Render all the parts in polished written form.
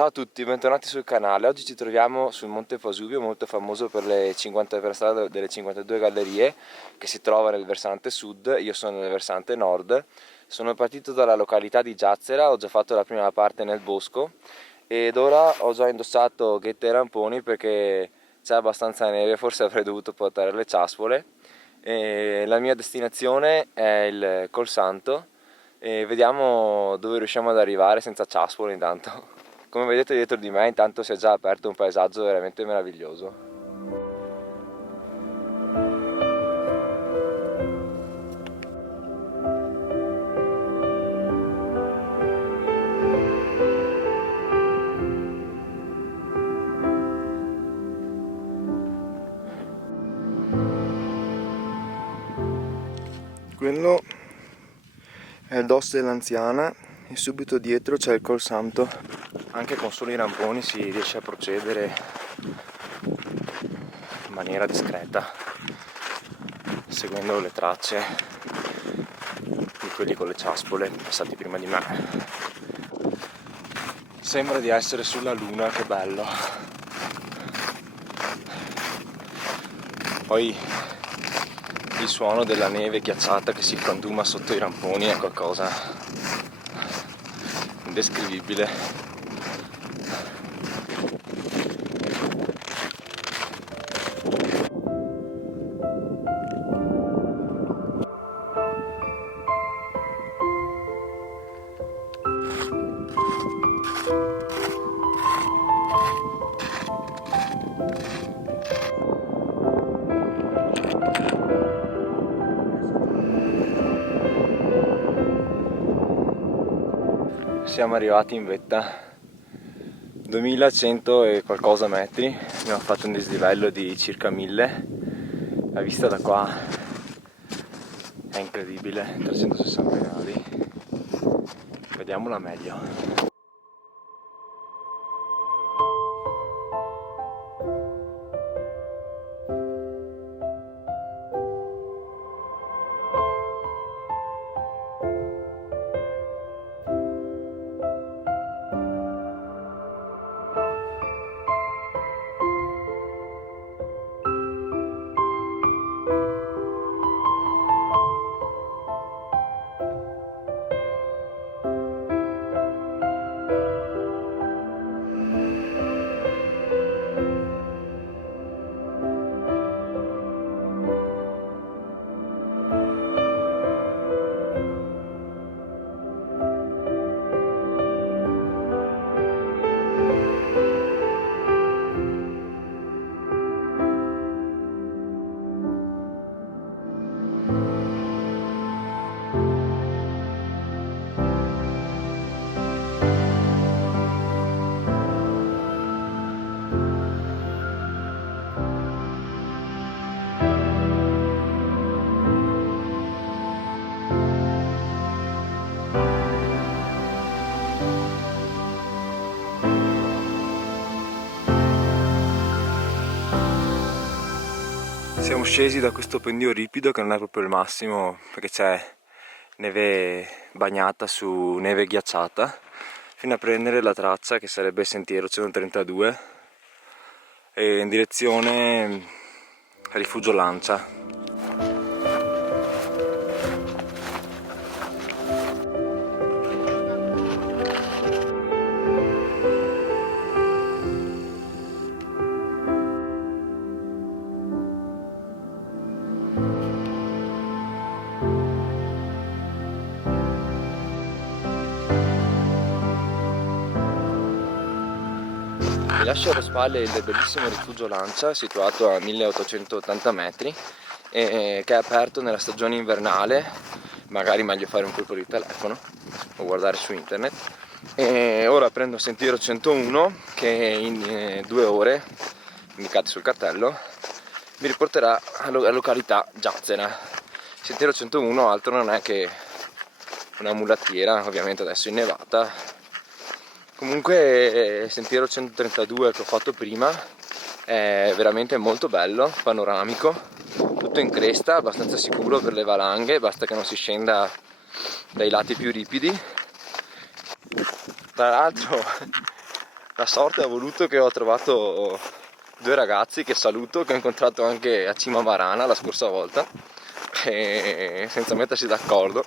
Ciao a tutti, bentornati sul canale. Oggi ci troviamo sul Monte Pasubio, molto famoso per la strada delle 52 gallerie che si trova nel versante sud. Io sono nel versante nord. Sono partito dalla località di Giazzera, ho già fatto la prima parte nel bosco ed ora ho già indossato ghette e ramponi perché c'è abbastanza neve, forse avrei dovuto portare le ciaspole. E la mia destinazione è il Col Santo e vediamo dove riusciamo ad arrivare senza ciaspole intanto. Come vedete dietro di me intanto si è già aperto un paesaggio veramente meraviglioso. Quello è il Dos dell'Anziana e subito dietro c'è il Col Santo. Anche con solo i ramponi si riesce a procedere in maniera discreta, seguendo le tracce di quelli con le ciaspole passati prima di me. Sembra di essere sulla luna, che bello. Poi il suono della neve ghiacciata che si frantuma sotto i ramponi è qualcosa indescrivibile. Siamo arrivati in vetta, 2100 e qualcosa metri, abbiamo fatto un dislivello di circa 1000, la vista da qua è incredibile, 360 gradi, vediamola meglio. Siamo scesi da questo pendio ripido che non è proprio il massimo perché c'è neve bagnata su neve ghiacciata fino a prendere la traccia che sarebbe il sentiero 132 e in direzione Rifugio Lancia. Mi lascio alle spalle il bellissimo Rifugio Lancia, situato a 1880 metri, che è aperto nella stagione invernale, magari meglio fare un colpo di telefono o guardare su internet. E ora prendo il sentiero 101 che in 2 ore, indicate sul cartello, mi riporterà alla località Giazzera. Il sentiero 101 altro non è che una mulattiera, ovviamente adesso innevata. Comunque il sentiero 132 che ho fatto prima è veramente molto bello, panoramico, tutto in cresta, abbastanza sicuro per le valanghe, basta che non si scenda dai lati più ripidi. Tra l'altro La sorte ha voluto che ho trovato due ragazzi che saluto, che ho incontrato anche a Cima Varana la scorsa volta, e senza mettersi d'accordo.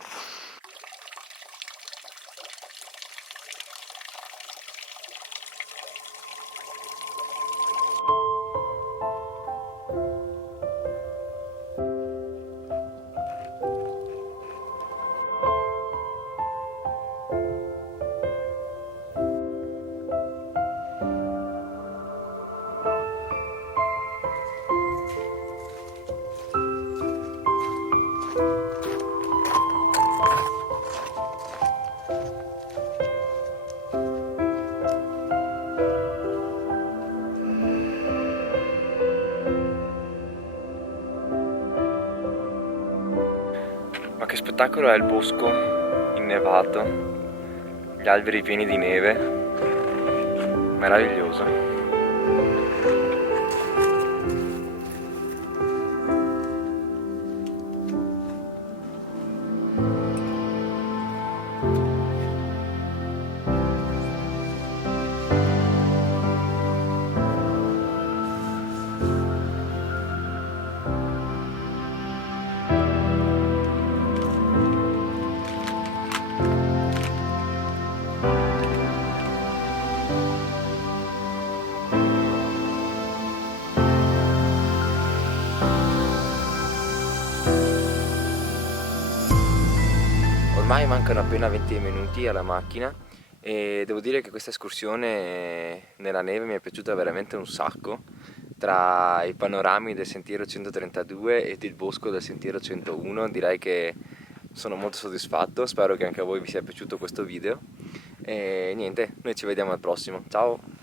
Ma che spettacolo è il bosco innevato, gli alberi pieni di neve, meraviglioso. Ormai mancano appena 20 minuti alla macchina e devo dire che questa escursione nella neve mi è piaciuta veramente un sacco. Tra i panorami del sentiero 132 e il bosco del sentiero 101 direi che sono molto soddisfatto, spero che anche a voi vi sia piaciuto questo video e niente, noi ci vediamo al prossimo, ciao!